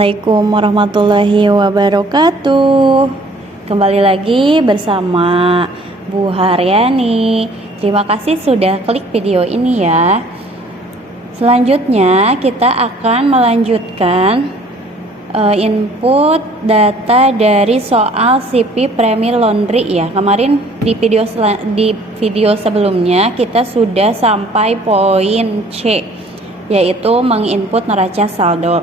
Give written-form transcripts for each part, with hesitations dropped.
Assalamualaikum warahmatullahi wabarakatuh. Kembali lagi bersama Bu Haryani. Terima kasih sudah klik video ini ya. Selanjutnya kita akan melanjutkan input data dari soal CP Premier Laundry ya. Kemarin di video sebelumnya kita sudah sampai poin C, yaitu menginput neraca saldo.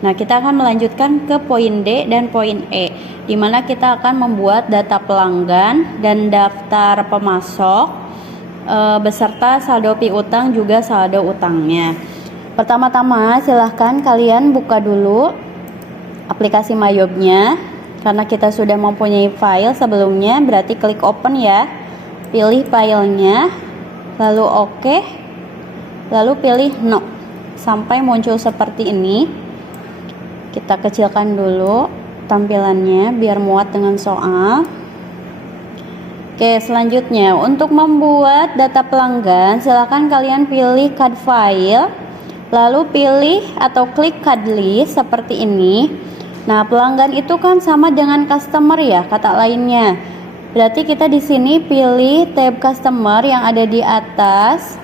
Nah, kita akan melanjutkan ke poin D dan poin E, di mana kita akan membuat data pelanggan dan daftar pemasok beserta saldo piutang juga saldo utangnya. Pertama-tama silahkan kalian buka dulu aplikasi Mayobnya, karena kita sudah mempunyai file sebelumnya, berarti klik open ya, pilih filenya, lalu oke, lalu pilih no, sampai muncul seperti ini. Kita kecilkan dulu tampilannya biar muat dengan soal. Oke, selanjutnya untuk membuat data pelanggan, silahkan kalian pilih card file, lalu pilih atau klik card list seperti ini. Nah, pelanggan itu kan sama dengan customer ya, kata lainnya. Berarti kita di sini pilih tab customer yang ada di atas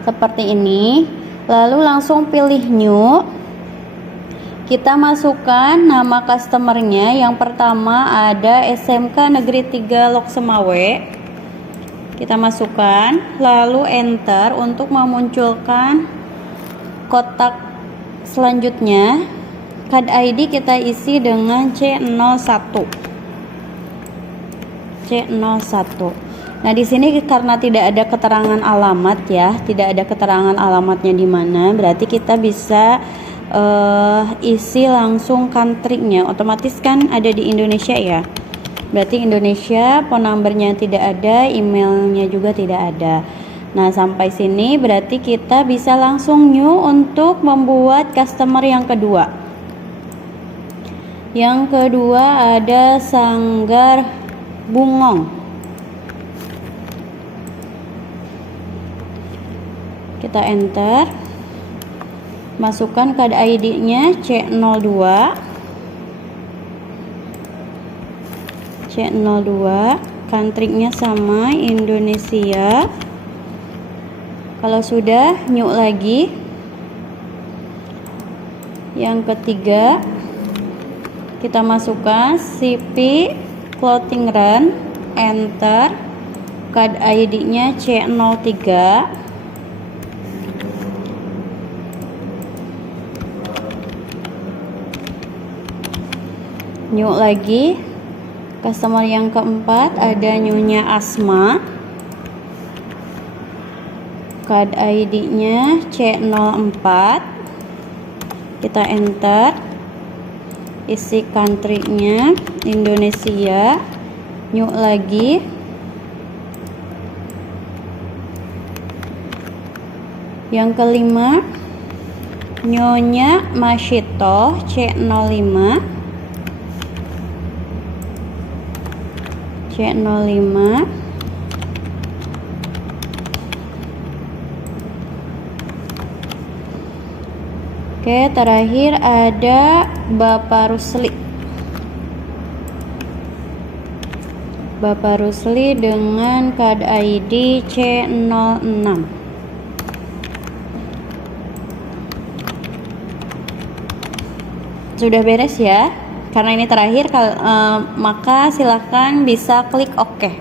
seperti ini, lalu langsung pilih new. Kita masukkan nama customernya. Yang pertama ada SMK Negeri 3 Loksemawe. Kita masukkan, lalu enter untuk memunculkan kotak selanjutnya. Card ID kita isi dengan C01. Nah, di sini karena tidak ada keterangan alamat ya, tidak ada keterangan alamatnya di mana, berarti kita bisa isi langsung country-nya. Otomatis kan ada di Indonesia ya. Berarti Indonesia, phone number-nya tidak ada, emailnya juga tidak ada. Nah, sampai sini berarti kita bisa langsung new untuk membuat customer yang kedua. Yang kedua ada Sanggar Bungong. Kita enter, masukkan card ID-nya C02, country-nya sama Indonesia. Kalau sudah, new lagi. Yang ketiga, kita masukkan CP Clothing Run, enter, card ID-nya C03. New lagi. Customer yang keempat ada Nyonya Asma, card ID-nya C04. Kita enter, isi country-nya Indonesia. New lagi. Yang kelima Nyonya Masito C05. Oke, terakhir ada Bapak Rusli dengan card ID C06. Sudah beres ya. Karena ini terakhir, maka silakan bisa klik OK.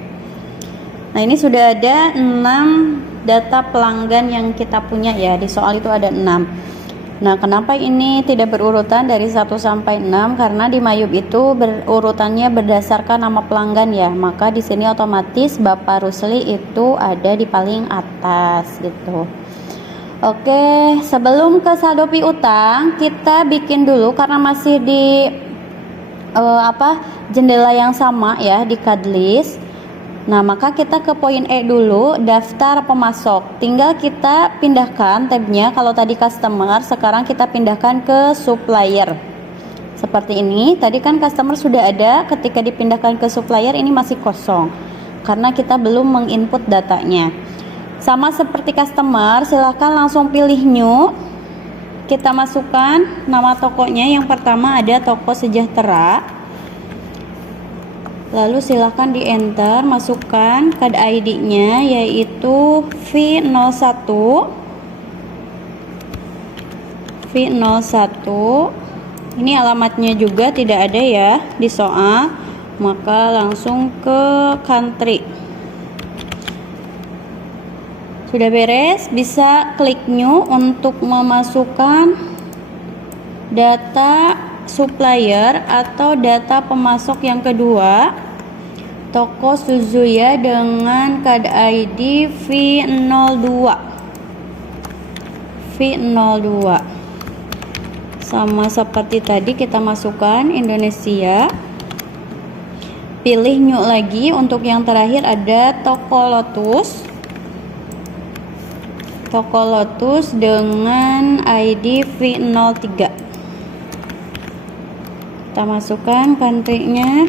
Nah, ini sudah ada 6 data pelanggan yang kita punya ya. Di soal itu ada 6. Nah, kenapa ini tidak berurutan dari 1 sampai 6? Karena di Mayub itu urutannya berdasarkan nama pelanggan ya. Maka di sini otomatis Bapak Rusli itu ada di paling atas gitu. Oke, sebelum ke saldo piutang, kita bikin dulu karena masih di jendela yang sama ya, di card list. Nah, maka kita ke poin E dulu, daftar pemasok. Tinggal kita pindahkan tabnya. Kalau tadi customer, sekarang kita pindahkan ke supplier. Seperti ini. Tadi kan customer sudah ada, ketika dipindahkan ke supplier ini masih kosong karena kita belum menginput datanya. Sama seperti customer, silahkan langsung pilih new. kita masukkan nama tokonya. Yang pertama ada Toko Sejahtera. Lalu silahkan di enter, masukkan card ID-nya yaitu V01. Ini alamatnya juga tidak ada ya di soal, maka langsung ke country. Sudah beres, bisa klik new untuk memasukkan data supplier atau data pemasok yang kedua, Toko Suzuya dengan card ID V02. Sama seperti tadi, kita masukkan Indonesia, pilih new lagi. Untuk yang terakhir ada Toko Lotus dengan ID V03. Kita masukkan country-nya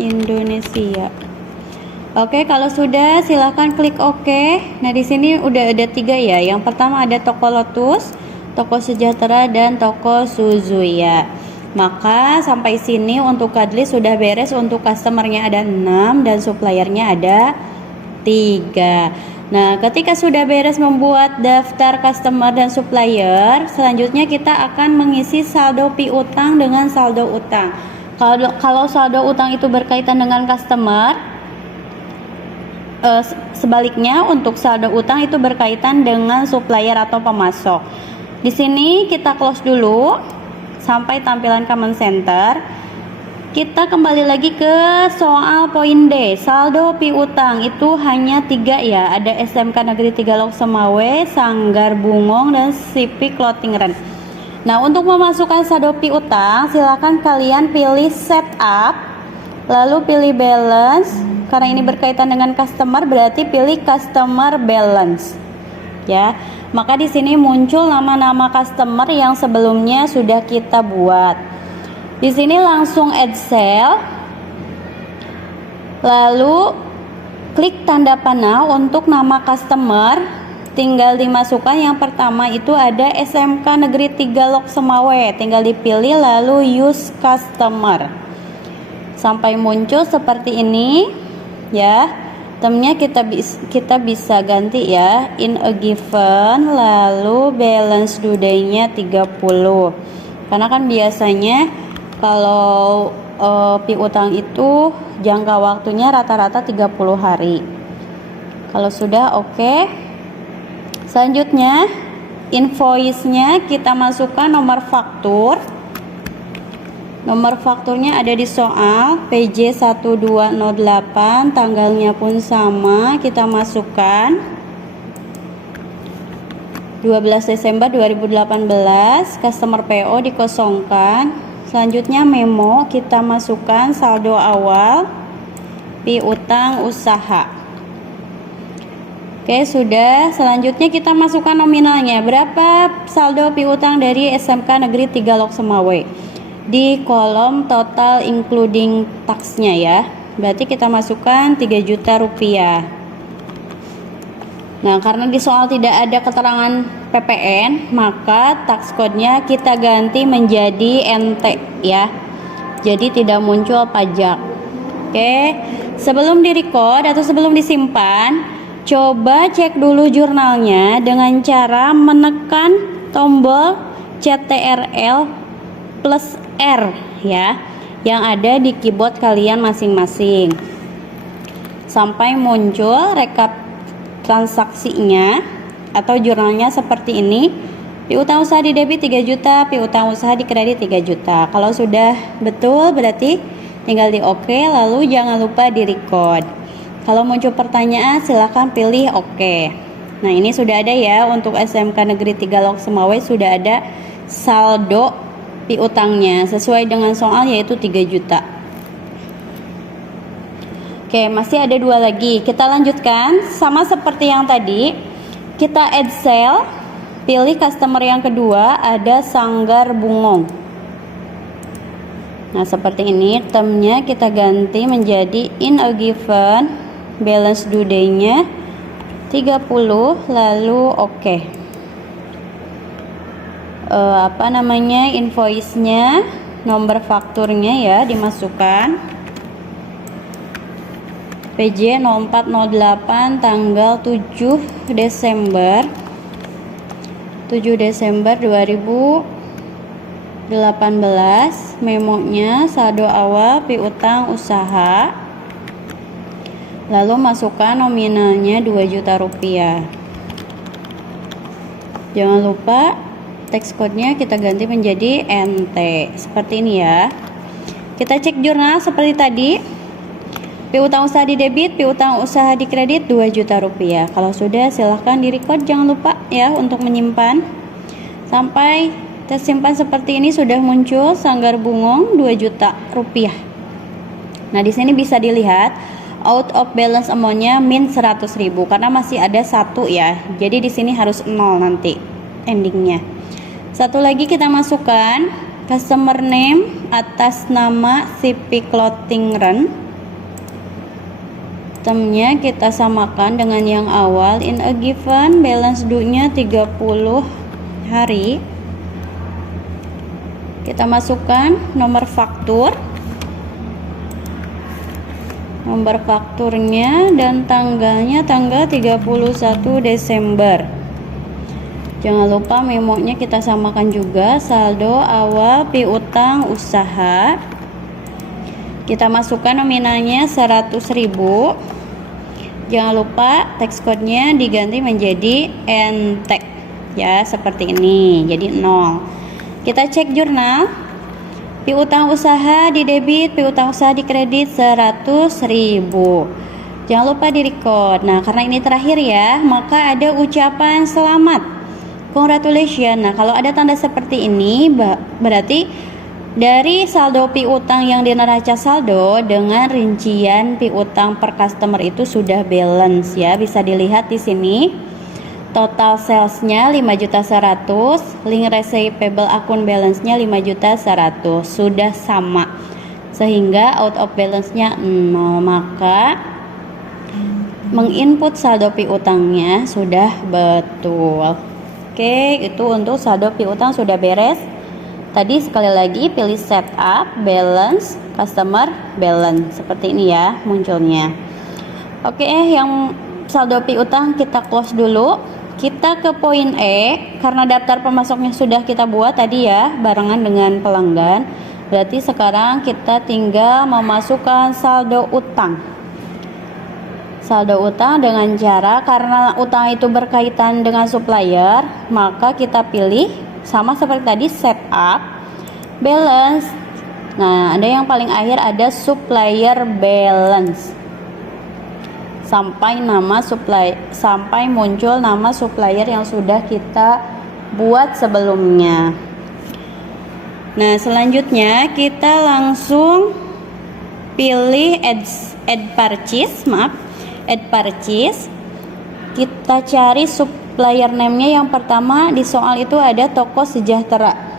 Indonesia. Oke, kalau sudah silahkan klik OK. Nah, di sini udah ada 3 ya. Yang pertama ada Toko Lotus, Toko Sejahtera, dan Toko Suzuya. Maka sampai sini untuk card list sudah beres. Untuk customernya ada 6 dan suppliernya ada 3. Nah, ketika sudah beres membuat daftar customer dan supplier, selanjutnya kita akan mengisi saldo piutang dengan saldo utang. Kalau saldo utang itu berkaitan dengan customer, sebaliknya untuk saldo utang itu berkaitan dengan supplier atau pemasok. Di sini kita close dulu sampai tampilan command center. Kita kembali lagi ke soal poin D. Saldo piutang itu hanya 3 ya. Ada SMK Negeri 3 Lok Semawe, Sanggar Bungong, dan Sipi Clothing Run. Nah, untuk memasukkan saldo piutang, silakan kalian pilih setup, lalu pilih balance. Karena ini berkaitan dengan customer, berarti pilih customer balance. Ya, maka di sini muncul nama-nama customer yang sebelumnya sudah kita buat. Di sini langsung add cell, lalu klik tanda panah untuk nama customer, tinggal dimasukkan. Yang pertama itu ada SMK Negeri 3 Lok Semawe, tinggal dipilih lalu use customer sampai muncul seperti ini ya. Termnya kita bisa ganti ya, in a given, lalu balance due day-nya 30. Karena kan biasanya kalau piutang itu jangka waktunya rata-rata 30 hari. Kalau sudah oke. Selanjutnya invoice-nya kita masukkan nomor faktur. Nomor fakturnya ada di soal PJ 1208, tanggalnya pun sama, kita masukkan 12 Desember 2018, customer PO dikosongkan. Selanjutnya memo, kita masukkan saldo awal piutang usaha. Oke, sudah. Selanjutnya kita masukkan nominalnya. Berapa saldo piutang dari SMK Negeri 3 Lok Semawe? Di kolom total including tax-nya ya. Berarti kita masukkan 3 juta rupiah. Nah, karena di soal tidak ada keterangan PPN, maka tax code-nya kita ganti menjadi NT ya. Jadi tidak muncul pajak. Oke, sebelum di-record atau sebelum disimpan, coba cek dulu jurnalnya dengan cara menekan tombol CTRL plus R ya, yang ada di keyboard kalian masing-masing, sampai muncul rekap transaksinya atau jurnalnya seperti ini. Piutang usaha di debit 3 juta, piutang usaha di kredit 3 juta. Kalau sudah betul berarti tinggal di OK, lalu jangan lupa di record. Kalau muncul pertanyaan silahkan pilih OK. Nah, ini sudah ada ya, untuk SMK Negeri 3 Lok Semawe sudah ada saldo piutangnya sesuai dengan soal, yaitu 3 juta. Oke, masih ada 2 lagi. Kita lanjutkan sama seperti yang tadi. Kita add cell, pilih customer yang kedua, ada Sanggar Bungong. Nah, seperti ini. Termnya kita ganti menjadi in a given, balance due day-nya 30, lalu oke. apa namanya, invoice-nya, nomor fakturnya ya dimasukkan. PJ 0408 tanggal 7 Desember 2018. Memonya saldo awal piutang usaha. Lalu masukkan nominalnya 2 juta rupiah. Jangan lupa teks code-nya kita ganti menjadi NT. Seperti ini ya. Kita cek jurnal seperti tadi. Piutang usaha di debit, piutang usaha di kredit 2 juta rupiah. Kalau sudah silahkan di record, jangan lupa ya untuk menyimpan. Sampai tersimpan seperti ini sudah muncul Sanggar Bungong 2 juta rupiah. Nah, di sini bisa dilihat out of balance amount-nya min 100.000 karena masih ada 1 ya. Jadi di sini harus 0 nanti endingnya. Satu lagi kita masukkan customer name atas nama CP Clothing Run. Itemnya kita samakan dengan yang awal. In a given balance due-nya 30 hari. Kita masukkan nomor faktur, nomor fakturnya dan tanggalnya tanggal 31 Desember. Jangan lupa memonya kita samakan juga. Saldo awal piutang usaha. Kita masukkan nominalnya 100.000. Jangan lupa teks code-nya diganti menjadi NT ya, seperti ini. Jadi 0. Kita cek jurnal. Piutang usaha di debit, piutang usaha di kredit 100.000. Jangan lupa di record. Nah, karena ini terakhir ya, maka ada ucapan selamat, congratulations. Nah, kalau ada tanda seperti ini berarti dari saldo piutang yang di neraca saldo dengan rincian piutang per customer itu sudah balance ya. Bisa dilihat di sini. Total salesnya 5.100.000, link receivable akun balance-nya 5.100.000, sudah sama sehingga out of balance-nya 0, maka menginput saldo piutangnya sudah betul. Oke, itu untuk saldo piutang sudah beres. Tadi sekali lagi pilih setup, balance, customer balance, seperti ini ya munculnya. Oke, yang saldo piutang kita close dulu. Kita ke poin E, karena daftar pemasoknya sudah kita buat tadi ya, barengan dengan pelanggan. Berarti sekarang kita tinggal memasukkan saldo utang. Saldo utang dengan cara, karena utang itu berkaitan dengan supplier, maka kita pilih sama seperti tadi, setup, balance. Nah, ada yang paling akhir ada supplier balance. Sampai muncul nama supplier yang sudah kita buat sebelumnya. Nah, selanjutnya kita langsung pilih add purchase. Kita cari supplier name-nya. Yang pertama di soal itu ada Toko Sejahtera.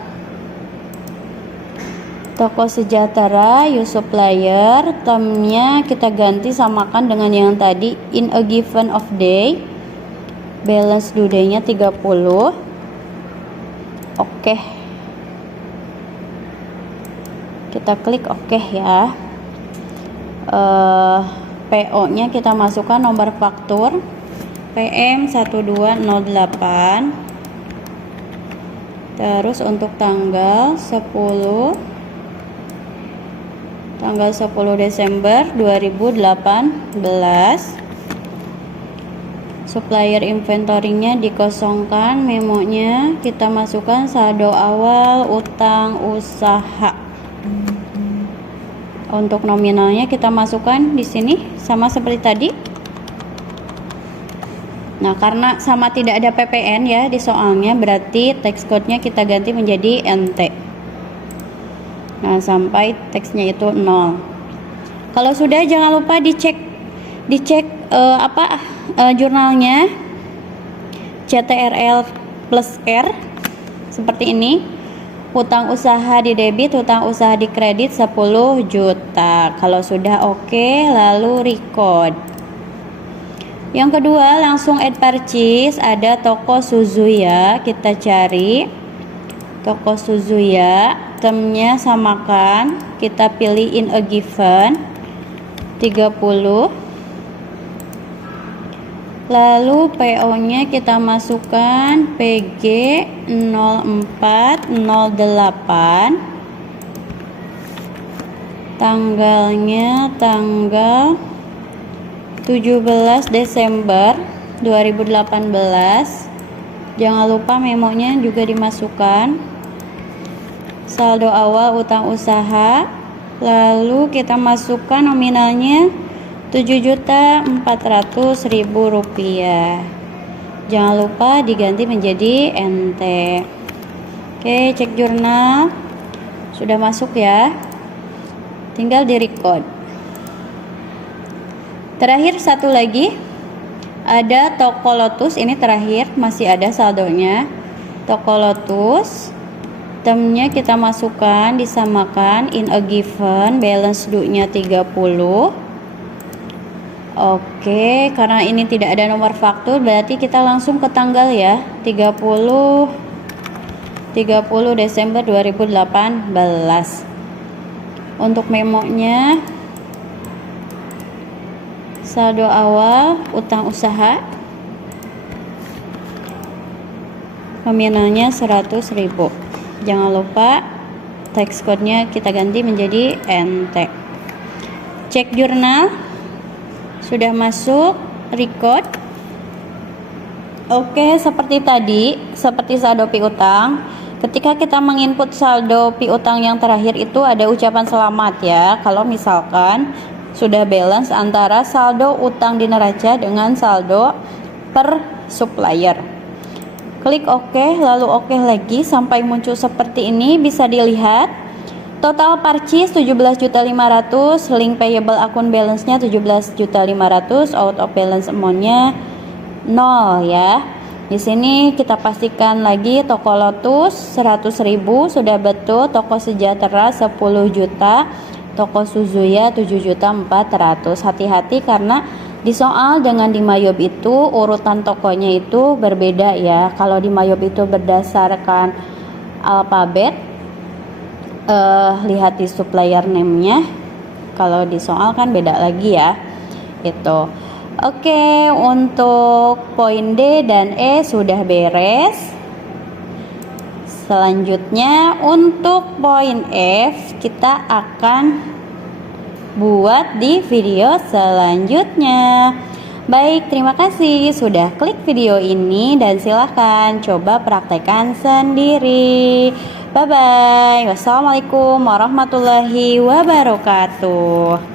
Toko Sejahtera, use supplier, termnya kita ganti samakan dengan yang tadi, in a given of day, balance due day-nya 30. Oke. Kita klik oke ya. PO-nya kita masukkan nomor faktur PM 1208. Terus untuk tanggal 10 Desember 2018. Supplier inventory-nya dikosongkan, memonya kita masukkan saldo awal utang usaha. Untuk nominalnya kita masukkan di sini sama seperti tadi. Nah, karena sama tidak ada PPN ya di soalnya, berarti teks code-nya kita ganti menjadi NT. Nah, sampai teksnya itu 0. Kalau sudah, jangan lupa dicek jurnalnya CTRL plus R seperti ini. Utang usaha di debit, utang usaha di kredit 10 juta. Kalau sudah oke, lalu record. Yang kedua langsung add purchase, ada Toko Suzuya. Kita cari toko Suzuya, termnya samakan, kita pilih in a given 30, lalu PO nya kita masukkan PG 0408, tanggalnya tanggal 17 Desember 2018. Jangan lupa memonya juga dimasukkan. Saldo awal utang usaha, lalu kita masukkan nominalnya Rp7.400.000. Jangan lupa diganti menjadi NT. Oke, cek jurnal. Sudah masuk ya. Tinggal di record. Terakhir satu lagi, ada toko Lotus. Ini terakhir, masih ada saldonya. Toko Lotus, termnya kita masukkan, disamakan in a given, balance due-nya 30. Oke, karena ini tidak ada nomor faktur, berarti kita langsung ke tanggal ya, 30 Desember 2018. Untuk memonya, saldo awal utang usaha, nominalnya 100.000. Jangan lupa tax code-nya kita ganti menjadi NT. Cek jurnal, sudah masuk record. Oke, seperti tadi, seperti saldo piutang, ketika kita menginput saldo piutang yang terakhir itu ada ucapan selamat ya. Kalau misalkan sudah balance antara saldo utang di neraca dengan saldo per supplier. Klik OK, lalu OK lagi sampai muncul seperti ini. Bisa dilihat total purchase 17.500.000, link payable akun balance-nya 17.500.000, out of balance amount-nya 0 ya. Di sini kita pastikan lagi toko Lotus 100.000 sudah betul, toko Sejahtera 10 juta, toko Suzuya 7.400.000. Hati-hati karena di soal dengan di Mayob itu urutan tokonya itu berbeda ya. Kalau di Mayob itu berdasarkan alfabet, lihat di supplier name-nya. Kalau di soal kan beda lagi ya. Itu. Oke, untuk poin D dan E sudah beres. Selanjutnya untuk poin F kita akan buat di video selanjutnya. Baik, terima kasih sudah klik video ini dan silahkan coba praktekkan sendiri. Bye bye. Wassalamualaikum warahmatullahi wabarakatuh.